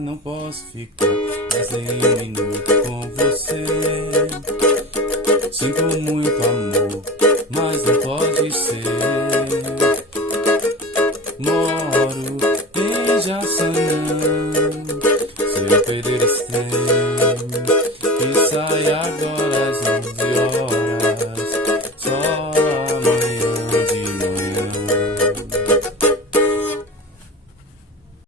não posso ficar mais nem um minuto com você. Sinto muito amor, mas não pode ser. Moro em Jaçanã, se eu perder esse trem, que sai agora às 11 horas.